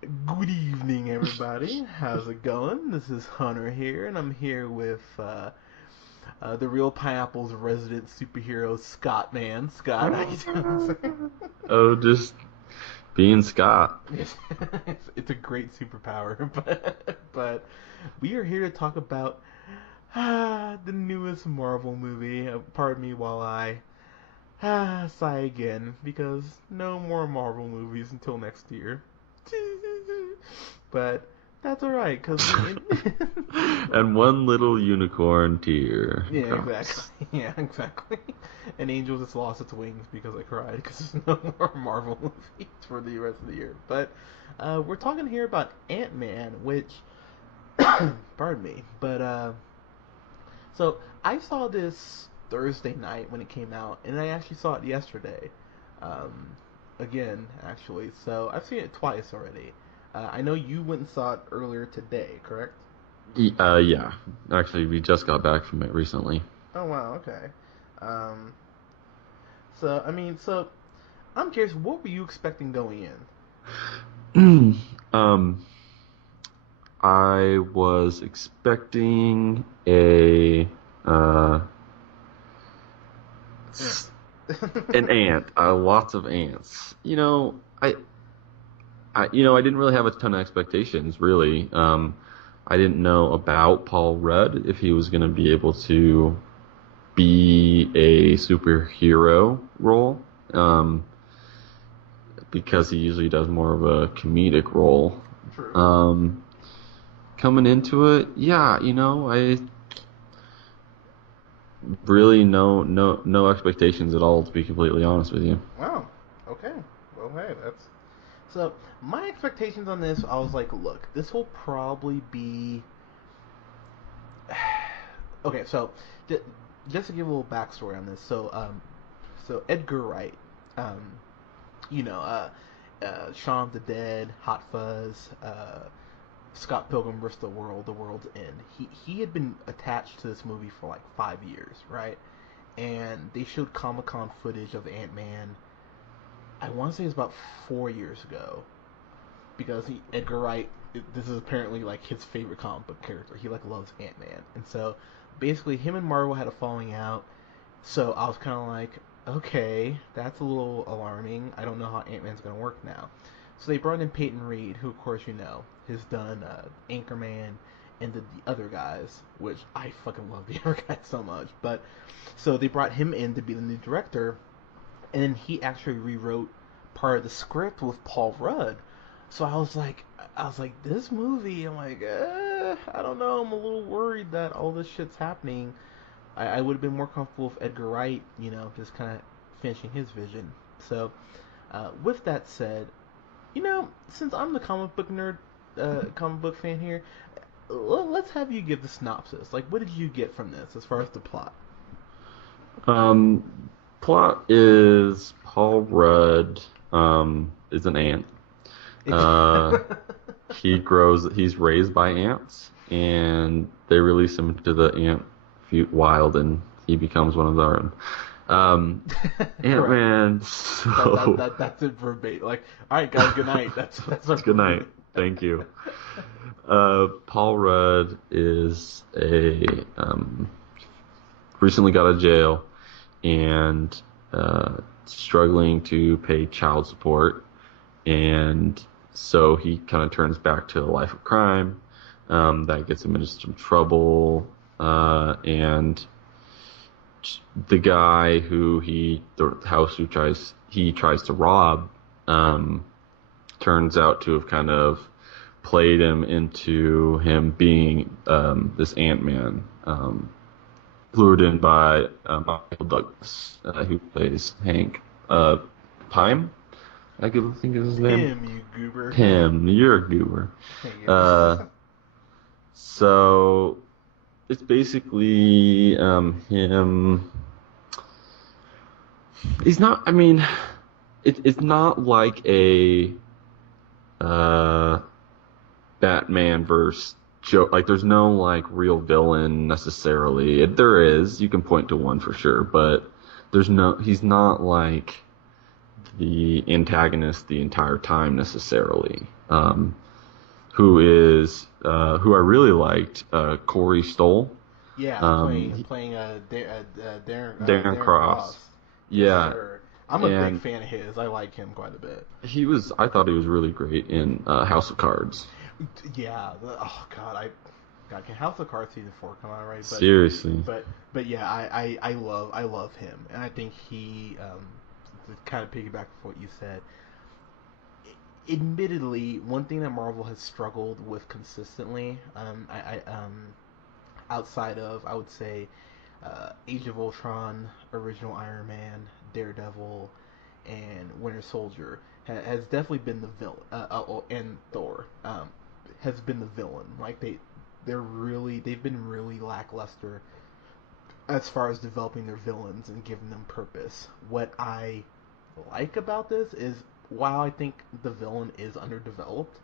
Good evening, everybody. How's it going? This is Hunter here, and I'm here with the Real Pineapple's resident superhero, Scott. Man, Scott, how you doing, sir? Oh, just being Scott. Yes, it's a great superpower, but we are here to talk about the newest Marvel movie. Pardon me while I sigh again, because no more Marvel movies until next year. But that's alright, because And one little unicorn tear yeah, exactly. comes. Yeah, exactly. And Angel just lost its wings because I cried because there's no more Marvel movies for the rest of the year. But we're talking here about Ant-Man, which, pardon me, but so I saw this Thursday night when it came out, and I actually saw it yesterday, um, again actually. So I've seen it twice already. I know you went and saw it earlier today, correct? Yeah. Actually, we just got back from it recently. Oh wow, okay. Um, so I'm curious, what were you expecting going in? um, I was expecting a Yeah. an ant, lots of ants. I didn't really have a ton of expectations, really. I didn't know about Paul Rudd if he was going to be able to be a superhero role, because he usually does more of a comedic role. True. Um, Coming into it, yeah, I really no expectations at all, to be completely honest with you. Wow. Okay. Well, hey, that's so. My expectations on this, I was like, look, this will probably be okay. So, just to give a little backstory on this, so Edgar Wright, um, Shaun of the Dead, Hot Fuzz, Scott Pilgrim vs. The World's End. He had been attached to this movie for like 5 years, right? And they showed Comic Con footage of Ant Man. I want to say it was about 4 years ago, because Edgar Wright. This is apparently like his favorite comic book character. He like loves Ant Man, and so basically him and Marvel had a falling out. So I was kind of like, okay, that's a little alarming. I don't know how Ant Man's gonna work now. So they brought in Peyton Reed, who of course you know has done Anchorman and the other guys, which I fucking love the other guys so much. But so they brought him in to be the new director, and then he actually rewrote part of the script with Paul Rudd. So I was like, this movie. I'm like, I don't know. I'm a little worried that all this shit's happening. I would have been more comfortable with Edgar Wright, just kind of finishing his vision. So, with that said, since I'm the comic book fan here, let's have you give the synopsis. Like, what did you get from this as far as the plot? Um, Plot is Paul Rudd is an ant. Uh, he's raised by ants, and they release him into the ant wild, and he becomes one of their own. Um, Correct. Ant-Man, That's it verbatim. Like, all right, guys, good night. That's our good movie. night. Thank you. Paul Rudd is a recently got out of jail and struggling to pay child support, and so he kind of turns back to a life of crime. That gets him into some trouble, and the guy the house he tries to rob, um, turns out to have kind of played him into him being this Ant-Man, lured in by Michael Douglas, who plays Hank Pym. Think is his name. Him, you goober. Pym, you're a goober. Thank you. Uh, so it's basically him. He's not. I mean, it's not like a uh, Batman versus Joe. Like, there's no like real villain necessarily. There is. You can point to one for sure, but there's no. He's not like the antagonist the entire time necessarily. Who I really liked, Corey Stoll. Yeah, Um, playing Darren Darren Cross. Cross. Yes, Yeah, sir. I'm a big and fan of his. I like him quite a bit. I thought he was really great in House of Cards. Yeah. Oh God, God, can House of Cards season 4 come out right? Seriously. Yeah, I love him, and I think he to kind of piggyback with what you said. Admittedly, one thing that Marvel has struggled with consistently, outside of I would say Age of Ultron, original Iron Man, Daredevil, and Winter Soldier, has definitely been the villain, and Thor has been the villain. Like they've been really lackluster as far as developing their villains and giving them purpose. What I like about this is while I think the villain is underdeveloped,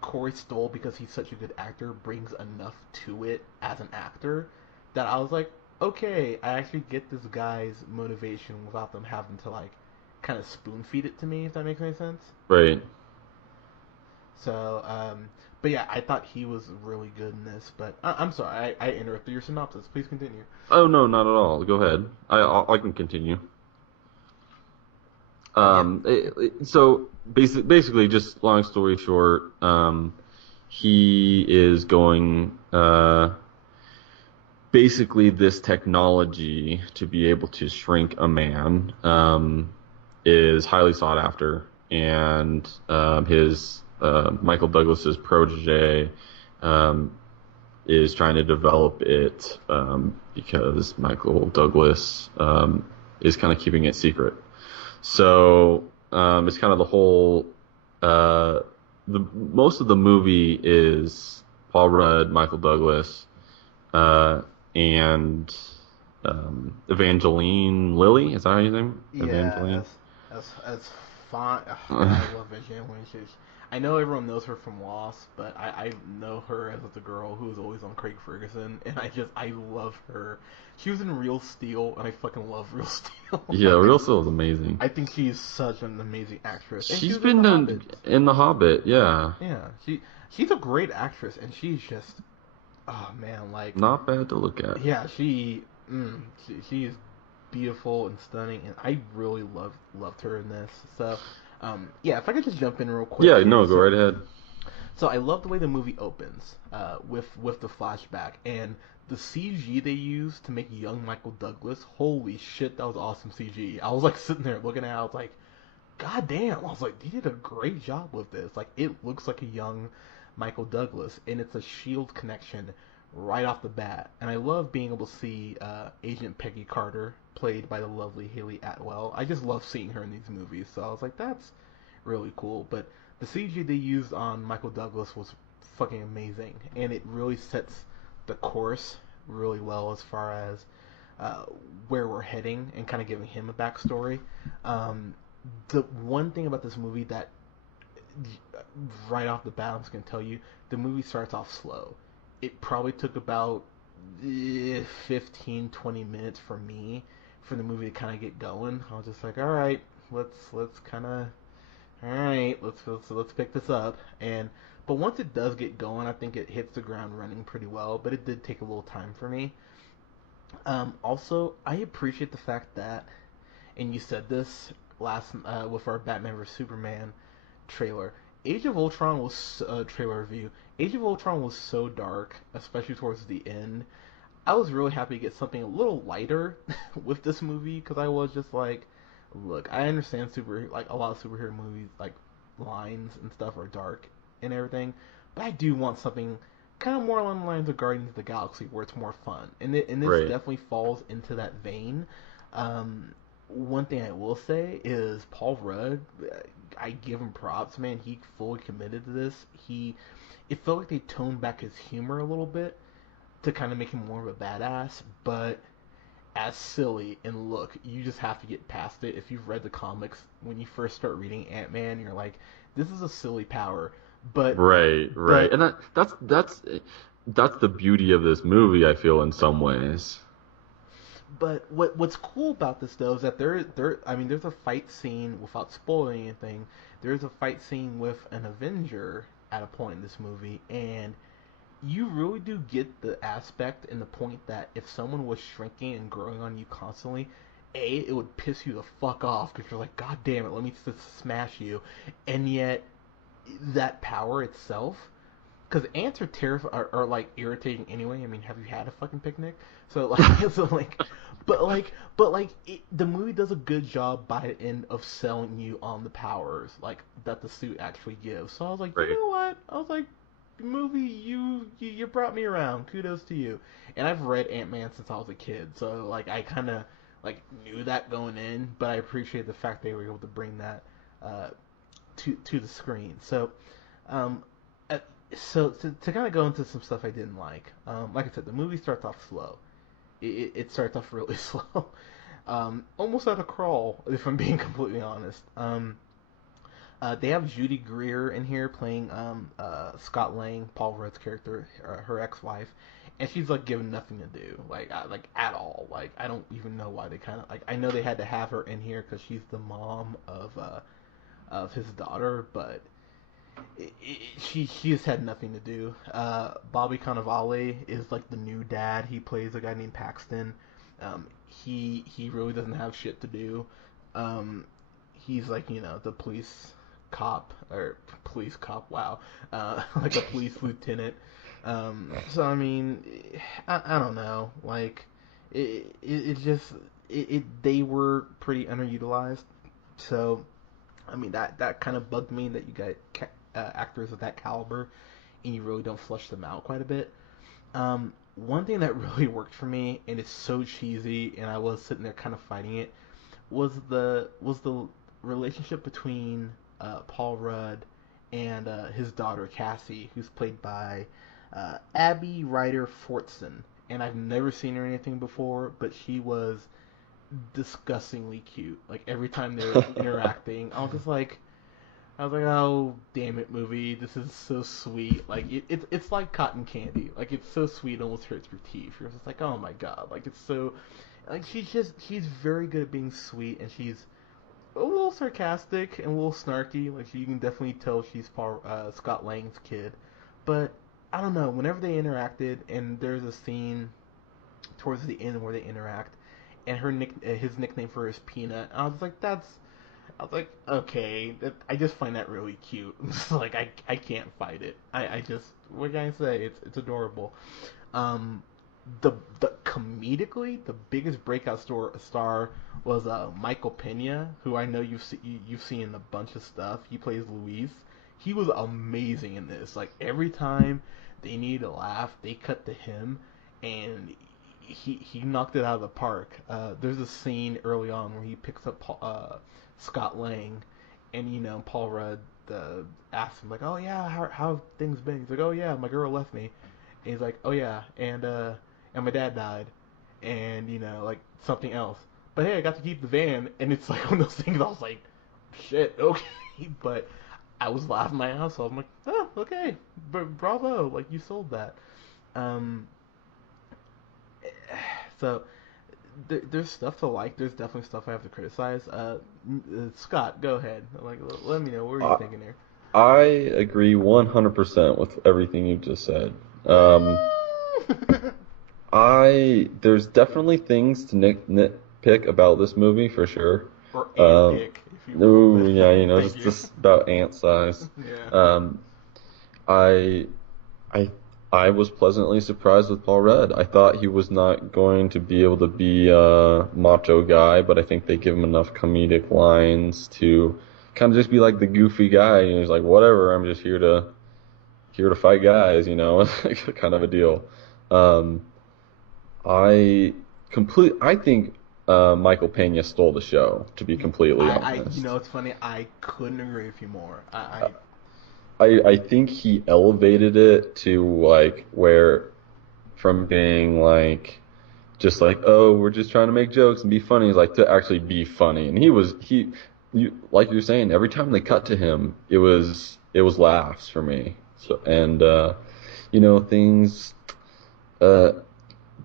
Corey Stoll, because he's such a good actor, brings enough to it as an actor that I was like, okay, I actually get this guy's motivation without them having to like kind of spoon feed it to me, if that makes any sense. Right. So, but yeah, I thought he was really good in this. But I'm sorry, I interrupted your synopsis. Please continue. Oh no, not at all. Go ahead. I can continue. Yeah. So basically, just long story short, he is going. Basically, this technology to be able to shrink a man is highly sought after, and his Michael Douglas's protege um, is trying to develop it because Michael Douglas is kind of keeping it secret. So it's kind of the whole. The most of the movie is Paul Rudd, Michael Douglas, uh, and Evangeline Lilly. Is that how you name? Yeah, Evangeline. as fine. Oh, God, I love Evangeline. I know everyone knows her from Lost, but I know her as the girl who was always on Craig Ferguson, and I love her. She was in Real Steel, and I fucking love Real Steel. Yeah, Real Steel is amazing. I think she's such an amazing actress, and she She's was in The been Hobbit. in The Hobbit. Yeah, Yeah, she's a great actress, and she's just oh man, like not bad to look at. yeah, she is beautiful and stunning, and I really loved her in this. So, yeah, if I could just jump in real quick Yeah, here. no, go right ahead. So I love the way the movie opens with the flashback and the CG they used to make young Michael Douglas. Holy shit, that was awesome CG. I was like sitting there looking at it, I was like, God damn. I was like, they did a great job with this. Like, it looks like a young Michael Douglas, and it's a Shield connection right off the bat. And I love being able to see Agent Peggy Carter, played by the lovely Haley Atwell. I just love seeing her in these movies. So I was like, that's really cool. But the CG they used on Michael Douglas was fucking amazing, and it really sets the course really well as far as uh, where we're heading and kind of giving him a backstory. Um, the one thing about this movie that right off the bat I'm just gonna tell you, the movie starts off slow. It probably took about 15-20 minutes for me for the movie to kind of get going. I was just like, all right, let's kind of all right, let's pick this up. And but once it does get going, I think it hits the ground running pretty well. But it did take a little time for me. Also, I appreciate the fact that, and you said this last with our Batman vs Superman trailer. Age of Ultron was trailer review. Age of Ultron was so dark, especially towards the end. I was really happy to get something a little lighter with this movie because I was just like, look, I understand super like a lot of superhero movies like lines and stuff are dark and everything, but I do want something kind of more along the lines of Guardians of the Galaxy where it's more fun, and this Right. definitely falls into that vein. One thing I will say is Paul Rudd. I give him props, man. He fully committed to this. It felt like they toned back his humor a little bit to kind of make him more of a badass, but as silly and look, you just have to get past it. If you've read the comics, when you first start reading Ant-Man, you're like, this is a silly power, but Right, right. but And that's the beauty of this movie, I feel, in some ways. But what's cool about this though is that there's a fight scene without spoiling anything. There's a fight scene with an Avenger at a point in this movie, and you really do get the aspect and the point that if someone was shrinking and growing on you constantly, it would piss you the fuck off because you're like, God damn it, let me just smash you, and yet that power itself, because ants are are like irritating anyway. I mean, have you had a fucking picnic? So like, so like, the movie does a good job by the end of selling you on the powers like that the suit actually gives. So I was like, you Right. know what? I was like, movie, you brought me around. Kudos to you. And I've read Ant Man since I was a kid, so like I kind of like knew that going in, but I appreciate the fact they were able to bring that uh, to the screen. Um, uh, to kind of go into some stuff I didn't like I said, the movie starts off slow. It starts off really slow, almost at a crawl, if I'm being completely honest. They have Judy Greer in here playing Scott Lang, Paul Rudd's character, her ex-wife, and she's like given nothing to do, like at all. Like I don't even know why they kind of like. I know they had to have her in here because she's the mom of his daughter, but she has had nothing to do. Bobby Cannavale is like the new dad. He plays a guy named Paxton. He really doesn't have shit to do. Um, he's like the police cop. Wow, like a police lieutenant. So I mean, I don't know. Like it just they were pretty underutilized. So I mean that kind of bugged me that you got actors of that caliber and you really don't flush them out quite a bit. One thing that really worked for me, and it's so cheesy, and I was sitting there kind of fighting it, was the relationship between Paul Rudd and his daughter Cassie, who's played by Abby Ryder Fortson. And I've never seen her in anything before, but she was disgustingly cute. Like every time they were interacting, I was like, oh damn it, movie, this is so sweet. Like it's like cotton candy. Like it's so sweet, it almost hurts your teeth. You're just like, oh my god, like it's so, like she's very good at being sweet, and she's a little sarcastic and a little snarky. Like you can definitely tell she's Scott Lang's kid. But I don't know. Whenever they interacted, and there's a scene towards the end where they interact, and his nickname for her is Peanut. I was like, okay, I just find that really cute. Like I can't fight it. I just what can I say? It's adorable. Um, the comedically the biggest breakout star was Michael Pena, who I know you've seen in a bunch of stuff. He plays Luis. He was amazing in this. Like every time they need a laugh, they cut to him, and he knocked it out of the park. There's a scene early on where he picks up Scott Lang, and Paul Rudd asks him like, "Oh yeah, how have things been?" He's like, "Oh yeah, my girl left me," and he's like, "Oh yeah, and my dad died, and like something else. But hey, I got to keep the van," and it's like one of those things. I was like, "Shit, okay," but I was laughing my ass off. I'm like, "Oh, okay, bravo, like you sold that." Um, so there's stuff to like. There's definitely stuff I have to criticize. Scott, go ahead. Like, let me know. What are you I, thinking here? I agree 100% with everything you just said. There's definitely things to nitpick about this movie for sure. Or ant Um, pick, if you will. Ooh, yeah, Thank just you. just about ant size. Yeah. Um, I I I was pleasantly surprised with Paul Rudd. I thought he was not going to be able to be a macho guy, but I think they give him enough comedic lines to kind of just be like the goofy guy. And he's like, whatever, I'm just here to fight guys, kind of a deal. Um, I think Michael Pena stole the show, to be completely honest. It's funny. I couldn't agree with you more. I I think he elevated it to like where from being like just like, oh, we're just trying to make jokes and be funny, is like to actually be funny. And like you're saying, every time they cut to him, it was laughs for me. So and things uh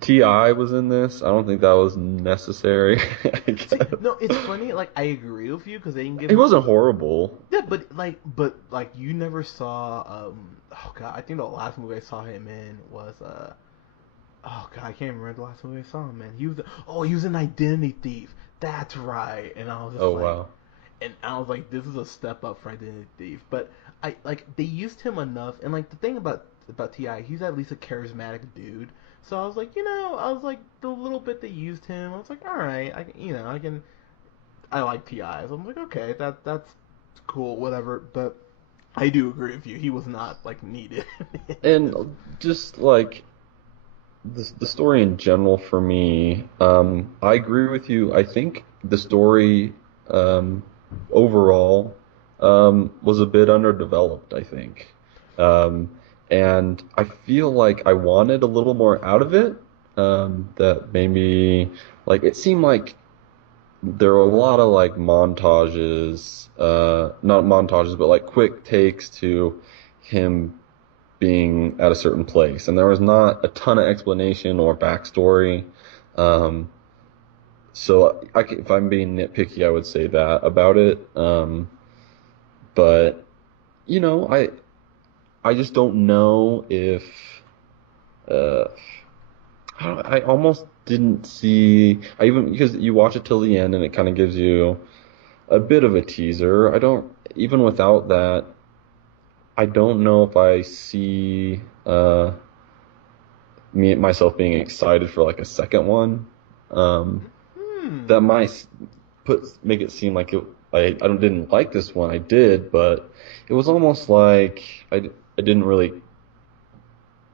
T.I. was in this. I don't think that was necessary. I See, guess. no, it's funny. Like I agree with you because they didn't give He him. wasn't horrible. Yeah, but like you never saw. Oh god, I think the last movie I saw him in was oh god, I can't remember the last movie I saw him in. He was an Identity Thief. That's right. And I was just Oh like, wow. this is a step up for Identity Thief. But I like they used him enough, and like the thing about Ti, he's at least a charismatic dude. So I was like, the little bit they used him, I was like, all right, I can, I like Ti. So I'm like, okay, that's cool, whatever. But I do agree with you, he was not like needed in this. And just like the story in general for me, I agree with you. I think the story um, overall was a bit underdeveloped, I think. Um, and I feel like I wanted a little more out of it. That maybe, like, it seemed like there were a lot of like montages, not montages, but like quick takes to him being at a certain place, and there was not a ton of explanation or backstory. Um, so if I'm being nitpicky, I would say that about it. But you know, I just don't know if uh, I almost didn't see. I even because you watch it till the end, and it kind of gives you a bit of a teaser. I don't even without that. I don't know if I see me myself being excited for like a second one. Um, Hmm. that might make it seem like I didn't like this one. I did, but it was almost like I didn't really.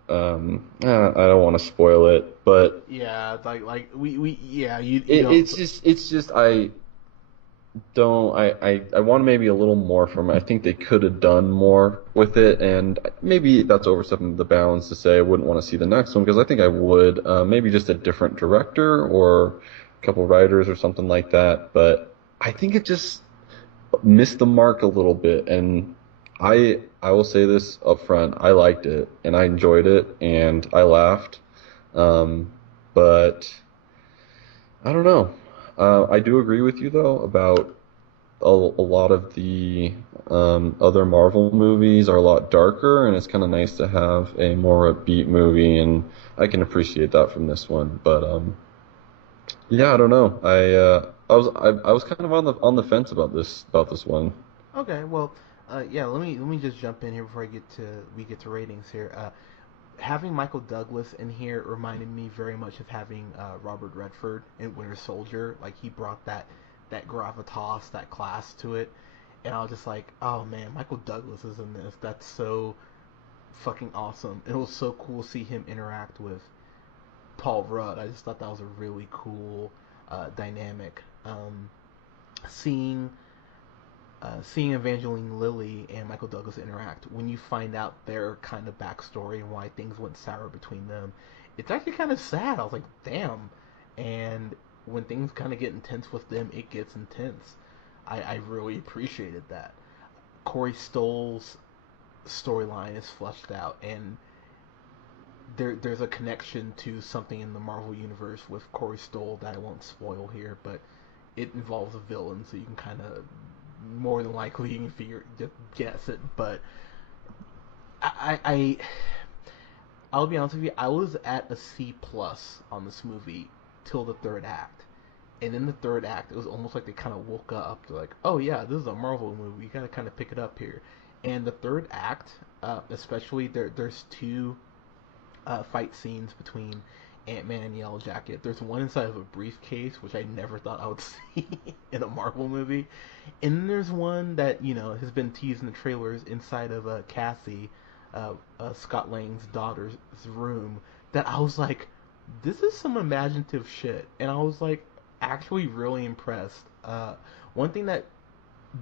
I don't want to spoil it, but Yeah, it's like we yeah, you don't. it's just I don't I want maybe a little more from it. I think they could have done more with it, and maybe that's overstepping the bounds to say I wouldn't want to see the next one because I think I would. Maybe just a different director or a couple writers or something like that. But I think it just missed the mark a little bit, and I will say this up front. I liked it and I enjoyed it and I laughed. Um, but I don't know. I do agree with you though about a lot of the other Marvel movies are a lot darker, and it's kind of nice to have a more upbeat movie, and I can appreciate that from this one. But yeah, I don't know. I was kind of on the fence about this one. Okay, well, yeah. Let me just jump in here before we get to ratings here. Having Michael Douglas in here reminded me very much of having Robert Redford in Winter Soldier. Like he brought that gravitas, that class to it, and I was just like, oh man, Michael Douglas is in this. That's so fucking awesome. It was so cool to see him interact with Paul Rudd. I just thought that was a really cool dynamic. Seeing seeing Evangeline Lilly and Michael Douglas interact, when you find out their kind of backstory and why things went sour between them, it's actually kind of sad. I was like, damn. And when things kind of get intense with them, it gets intense. I really appreciated that. Corey Stoll's storyline is fleshed out, and there's a connection to something in the Marvel universe with Corey Stoll that I won't spoil here, but it involves a villain, so you can kind of more than likely you can figure just guess it. But I I'll be honest with you, I was at a C+ on this movie till the third act. And in the third act, it was almost like they kind of woke up. They're like, "Oh yeah, this is a Marvel movie. You gotta kind of pick it up here." And the third act, especially there's two fight scenes between Ant-Man and Yellow Jacket. There's one inside of a briefcase, which I never thought I would see in a Marvel movie. And then there's one that, has been teased in the trailers inside of Cassie, Scott Lang's daughter's room, that I was like, this is some imaginative shit. And I was like, actually really impressed. One thing that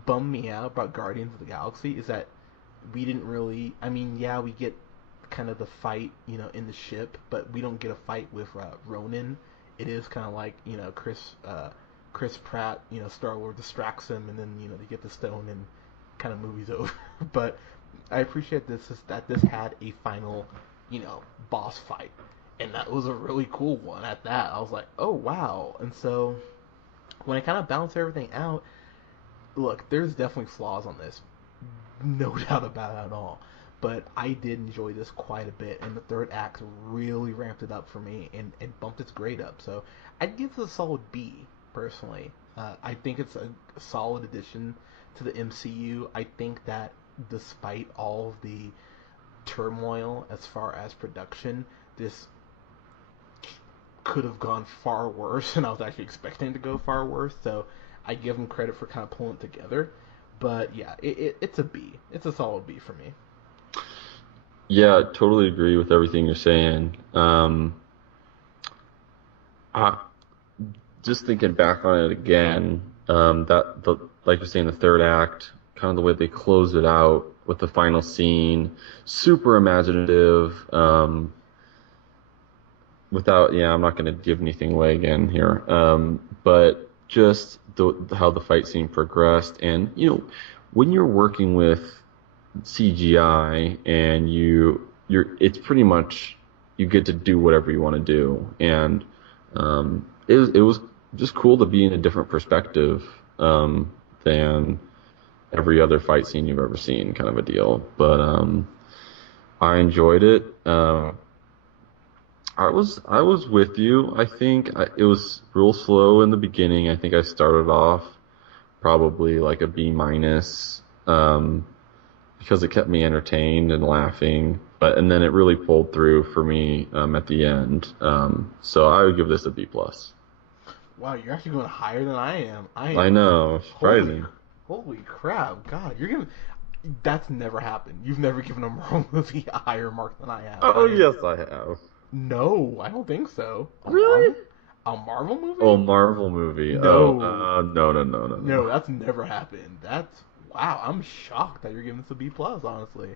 bummed me out about Guardians of the Galaxy is that we didn't really. I mean, yeah, we get kind of the fight, in the ship, but we don't get a fight with Ronan. It is kind of like Chris Pratt, Star Lord distracts him, and then they get the stone and kind of movie's over. But I appreciate that this had a final, boss fight, and that was a really cool one at that. I was like, oh wow. And so when I kind of balance everything out, look, there's definitely flaws on this, no doubt about it at all. But I did enjoy this quite a bit, and the third act really ramped it up for me and bumped its grade up. So I'd give this a solid B, personally. I think it's a solid addition to the MCU. I think that despite all of the turmoil as far as production, this could have gone far worse, and I was actually expecting to go far worse. So I give them credit for kind of pulling it together. But yeah, it's a B. It's a solid B for me. Yeah, totally agree with everything you're saying. I, just thinking back on it again, that the like you're saying, the third act, kind of the way they close it out with the final scene, super imaginative. Without, yeah, I'm not going to give anything away again here. But just how the fight scene progressed, and when you're working with CGI and it's pretty much you get to do whatever you want to do, and it was just cool to be in a different perspective than every other fight scene you've ever seen, kind of a deal. But I enjoyed it. I was with you. I think it was real slow in the beginning. I think I started off probably like a B minus, because it kept me entertained and laughing. And then it really pulled through for me at the end. So I would give this a B plus. Wow, you're actually going higher than I am. I I am know, holy surprising. holy crap. God, you're giving that's never happened. You've never given a Marvel movie a higher mark than I have. Oh I am yes, I have. no, I don't think so. Really? A Marvel Oh, movie? Marvel movie. Oh, No. no, no, no, no, no. No, that's never happened. That's wow, I'm shocked that you're giving this a B plus, honestly.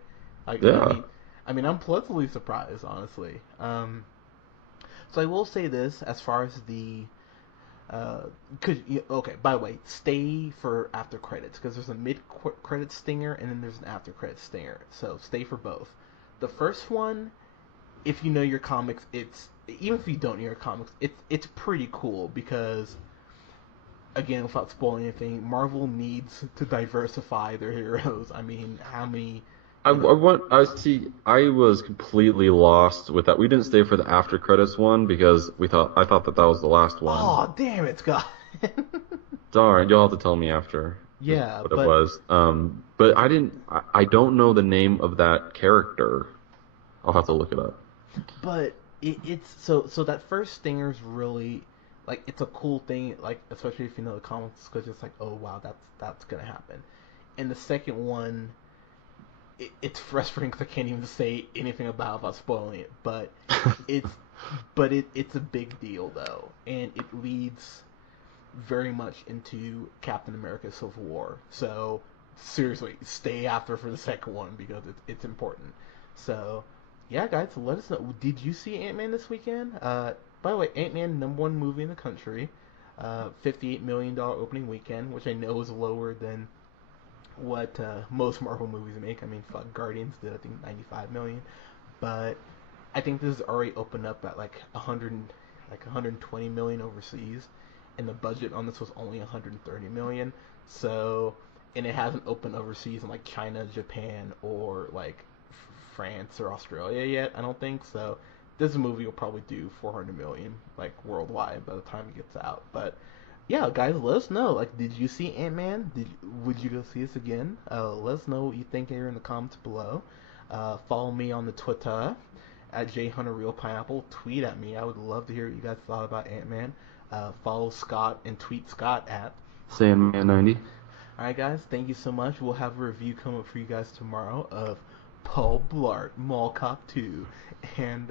Like Yeah. I mean I'm pleasantly surprised, honestly. So I will say this as far as the okay, by the way, stay for after credits because there's a mid credit stinger and then there's an after credit stinger. So stay for both. The first one, if you know your comics, it's even if you don't know your comics, it's pretty cool because again, without spoiling anything, Marvel needs to diversify their heroes. I mean, how many, I, you I know? want. I see. I was completely lost with that. We didn't stay for the after credits one because I thought that was the last one. Oh, damn it, Scott. Darn, you'll have to tell me after Yeah, what it was. But I didn't. I don't know the name of that character. I'll have to look it up. but it's so that first stinger's really like it's a cool thing, like especially if you know the comics, because it's like, oh wow, that's gonna happen. And the second one, it's frustrating because I can't even say anything about it without spoiling it. It's it's a big deal though, and it leads very much into Captain America: Civil War. So seriously, stay after for the second one because it's important. So yeah, guys, let us know. Did you see Ant Man this weekend? By the way, Ant Man #1 movie in the country. $58 million opening weekend, which I know is lower than what most Marvel movies make. I mean, fuck, Guardians did I think 95 million, but I think this is already opened up at like 120 million overseas, and the budget on this was only 130 million. So, and it hasn't opened overseas in like China, Japan, or like France or Australia yet. I don't think so. This movie will probably do 400 million like worldwide by the time it gets out. But yeah, guys, let us know. Like, did you see Ant Man? Would you go see us again? Let us know what you think here in the comments below. Follow me on the Twitter at jhunterrealpineapple. Tweet at me. I would love to hear what you guys thought about Ant Man. Follow Scott and tweet Scott at. Sandman 90. All right, guys. Thank you so much. We'll have a review come up for you guys tomorrow of Paul Blart Mall Cop 2, and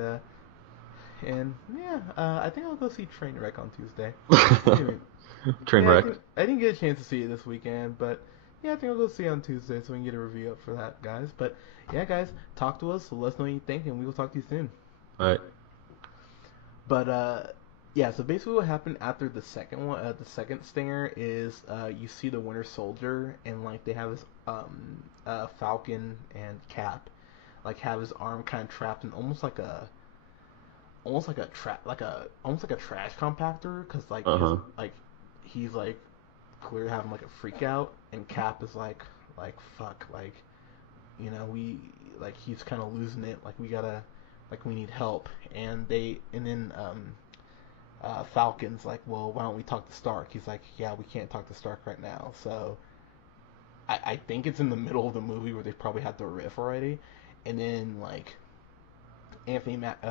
yeah, I think I'll go see Trainwreck on Tuesday. Yeah, Trainwreck. I didn't get a chance to see it this weekend, but yeah, I think I'll go see it on Tuesday so we can get a review up for that, guys. But yeah, guys, talk to us. So let us know what you think, and we will talk to you soon. All right. But yeah. So basically, what happened after the second one, the second stinger is you see the Winter Soldier, and like they have this Falcon and Cap, like have his arm kind of trapped in almost like almost like a trash compactor, because like Uh-huh. he's like clearly having like a freak out, and Cap is like fuck, like, you know, we like he's kind of losing it, like we gotta, like we need help. And then Falcon's like, well, why don't we talk to Stark? He's like, yeah, we can't talk to Stark right now. So I think it's in the middle of the movie where they probably had the riff already, and then like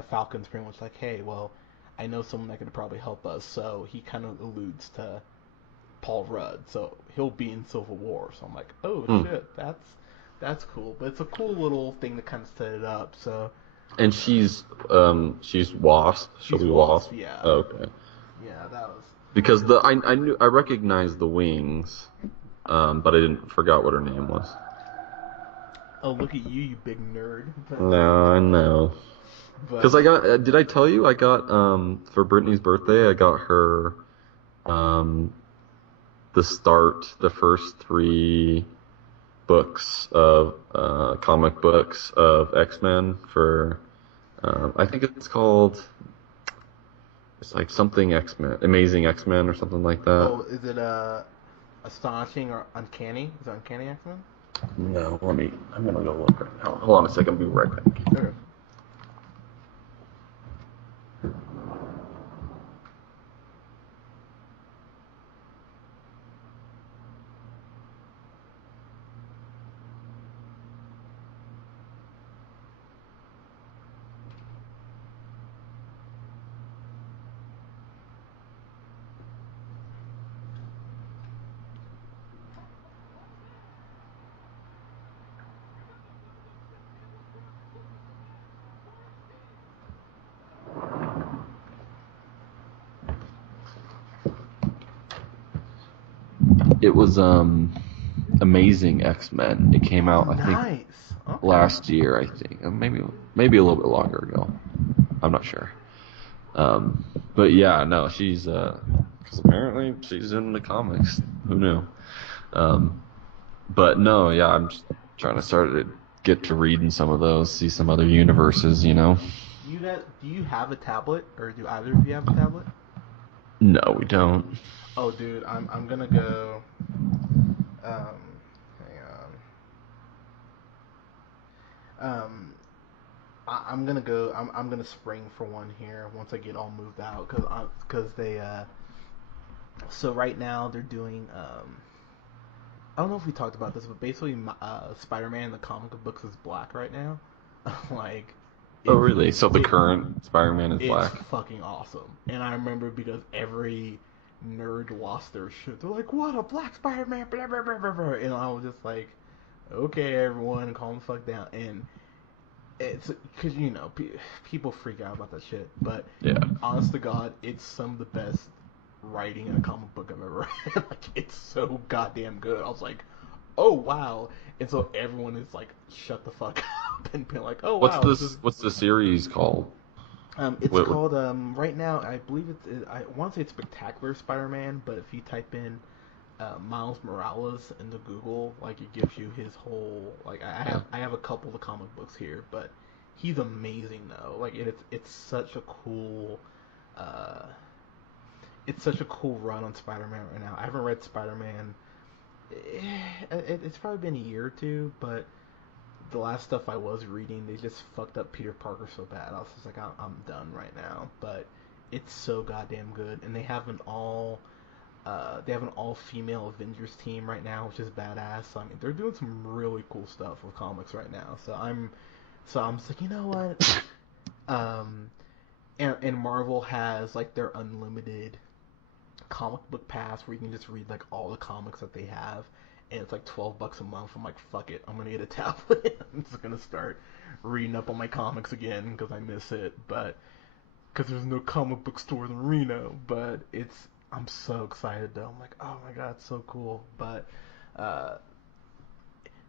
Falcon's pretty much like, hey, well, I know someone that could probably help us. So he kind of alludes to Paul Rudd, so he'll be in Civil War. So I'm like, oh Hmm. shit, that's cool. But it's a cool little thing to kind of set it up. So And she's Wasp. She'll she's be Wasp, Wasp. yeah, Okay. yeah, that was. Because I recognized the wings, but I didn't forgot what her name was. Oh, look at you, you big nerd. No, I know. Because But I got, did I tell you I got, for Brittany's birthday, I got her, um, the first three books of, comic books of X-Men for, I think it's like something X-Men, Amazing X-Men or something like that. oh, is it astonishing or uncanny? Is it uncanny X-Men? No, I'm gonna go look right now. Hold on a second, I'll be right back. Okay. It was Amazing X-Men. It came Oh, out, I think, nice. Okay. last year. I think maybe a little bit longer ago. I'm not sure. Um, but yeah, no, she's because apparently she's in the comics. Who knew? Um, but no, yeah, I'm just trying to start to get to reading some of those, see some other universes. Do you have a tablet, or do either of you have a tablet? No, we don't. Oh, dude, I'm gonna go. Hang on. I'm gonna go. I'm gonna spring for one here once I get all moved out, cause they so right now they're doing I don't know if we talked about this, but basically Spider-Man in the comic books is black right now. Like Oh, it's really? So the it current Spider-Man is it's black? fucking awesome. And I remember because every nerd lost their shit. They're like, "What, a black Spider-Man?" Blah, blah, blah, blah, blah. And I was just like, "Okay, everyone, calm the fuck down." And it's because people freak out about that shit, but Yeah. honest to God, it's some of the best writing in a comic book I've ever read. Like, it's so goddamn good. I was like, oh wow. And so everyone is like, shut the fuck up and be like, oh What's wow, this is. this? What's the series called? It's What? called right now. I believe I want to say it's Spectacular Spider-Man, but if you type in Miles Morales into Google, like it gives you his whole. Like Yeah. I have a couple of the comic books here, but he's amazing though. Like it's such a cool. Uh, it's such a cool run on Spider-Man right now. I haven't read Spider-Man. It's probably been a year or two, but the last stuff I was reading, they just fucked up Peter Parker so bad. I was just like, I'm done right now. But it's so goddamn good, and they have an all female Avengers team right now, which is badass. So, I mean, they're doing some really cool stuff with comics right now. So I'm just like, you know what? Um, and Marvel has like their unlimited comic book pass where you can just read like all the comics that they have, and it's like $12 a month. I'm like, fuck it, I'm gonna get a tablet. I'm just gonna start reading up on my comics again because I miss it, but because there's no comic book stores in Reno. But I'm so excited though. I'm like, oh my god, it's so cool. But uh,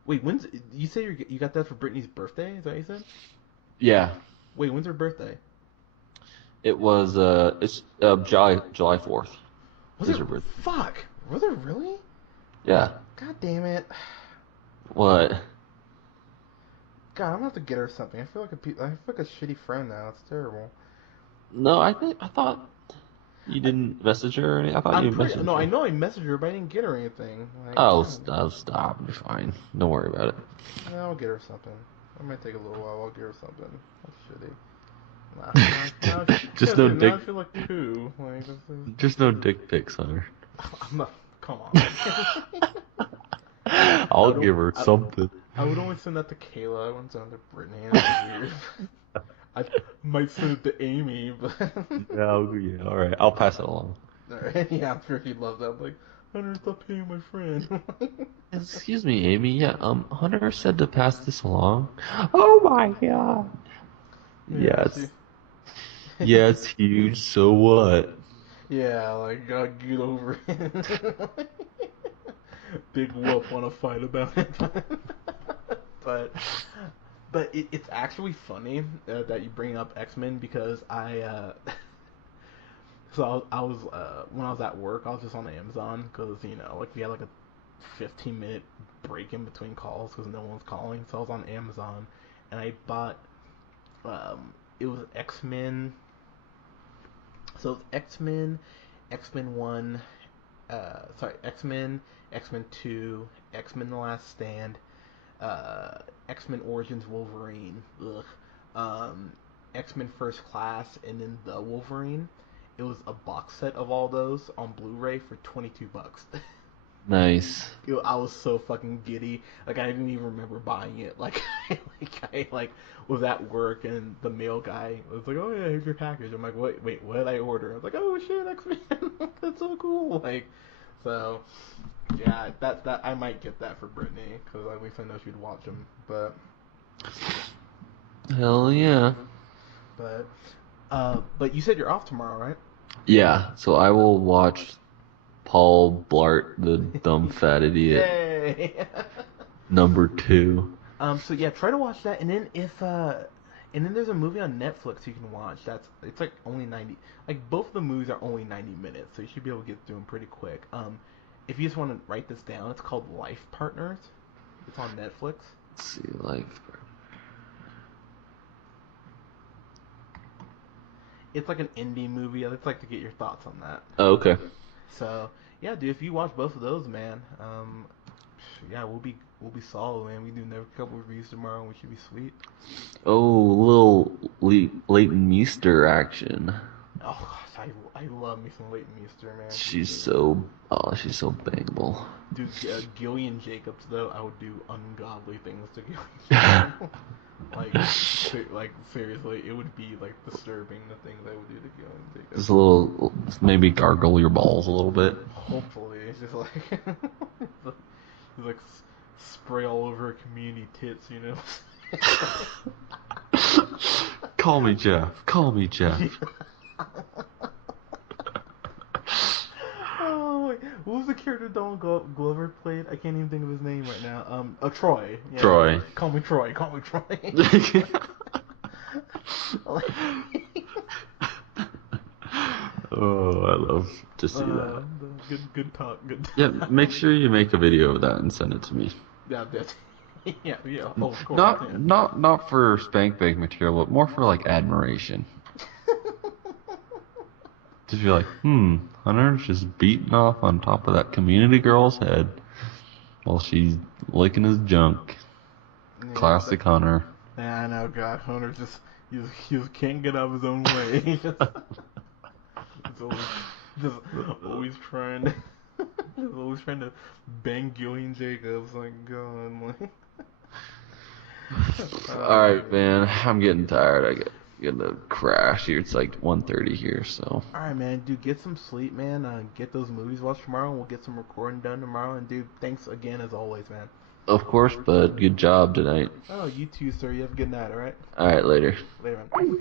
wait, when's you say you got that for Brittany's birthday? Is that what you said? Yeah. Wait, when's her birthday? It was it's July 4th Was is it? her birthday. Fuck, was it really? Yeah. God damn it. What? God, I'm gonna have to get her something. I feel like a shitty friend now. It's terrible. No, I thought you I, didn't message her or anything. I thought I'm you pretty. messaged No, I her. know I messaged her, but I didn't get her anything. Like, I'll stop. You're fine. Don't worry about it. no, I'll get her something. It might take a little while. I'll get her something. That's shitty. Now, Just yeah, no see, now dick. I feel like two. Like, Just no dick pics, Hunter. I'm not. Come on. I I'll would. give her something. I would only send that to Kayla. I wouldn't send it to Brittany. That's weird. I might send it to Amy, but. Yeah. All right. I'll pass it along. Alright, yeah, I'm sure he'd love that. I'm like, Hunter, stop paying my friend. Excuse me, Amy. Yeah. Hunter said to pass this along. Oh my God. Yeah, Yes. she. Yeah, it's huge. So what? Yeah, like, gotta get over it. Big whoop want to fight about it. but it's actually funny that you bring up X-Men because so I was when I was at work I was just on Amazon because like we had like a 15-minute break in between calls because no one was calling, so I was on Amazon and I bought it was X-Men. So it's X-Men, X-Men 1, X-Men, X-Men 2, X-Men The Last Stand, X-Men Origins Wolverine, ugh, X-Men First Class, and then The Wolverine. It was a box set of all those on Blu-ray for $22. Nice. I was so fucking giddy. Like I didn't even remember buying it. Like I was at work and the mail guy was like, "Oh yeah, here's your package." I'm like, Wait, what did I order?" I was like, "Oh shit, X-Men. That's so cool." Like, so yeah, that I might get that for Brittany because at least I know she'd watch them. Hell yeah. But you said you're off tomorrow, right? Yeah. So I will watch Paul Blart, the dumb fat idiot, Yay! #2. So yeah, try to watch that, and then and then there's a movie on Netflix you can watch. It's like only 90. Like both of the movies are only 90 minutes, so you should be able to get through them pretty quick. If you just want to write this down, it's called Life Partners. It's on Netflix. Let's see, life. It's like an indie movie. I'd like to get your thoughts on that. Oh, okay. So yeah, dude, if you watch both of those, man, yeah, we'll be solid, man. We do another couple reviews tomorrow, and we should be sweet. Oh, little Leighton Meester action. Oh gosh, I love me some Leighton Meester, man. She's so bangable. Dude, Gillian Jacobs though, I would do ungodly things to Gillian Jacobs. like seriously, it would be like disturbing the things I would do to Gillian Jacobs. Just a little, maybe gargle your balls a little bit. Hopefully, it's just like it's like spray all over her community tits, you know. Call me Jeff. Call me Jeff. Oh, wait. What was the character Donald Glover played? I can't even think of his name right now. Troy. Yeah. Troy. Call me Troy. Call me Troy. Oh, I love to see that. Good talk. Good talk. Yeah, make sure you make a video of that and send it to me. Yeah, that's, yeah. Oh, of course. Not for spank bank material, but more for like admiration. Just be like, Hunter's just beating off on top of that community girl's head while she's licking his junk. Yeah, Classic Hunter. Yeah, I know, God, Hunter he just can't get out of his own way. He's always trying to, always trying to bang Gillian Jacobs. Like, God, like. All right, man. I'm getting tired. Gonna crash here. It's like 1:30 here, so. Alright, man, dude, get some sleep, man. Get those movies watched tomorrow, and we'll get some recording done tomorrow. And dude, thanks again as always, man. Of course, bud. Good job tonight. Oh, you too, sir. You have a good night, alright? All right, later. Later, man.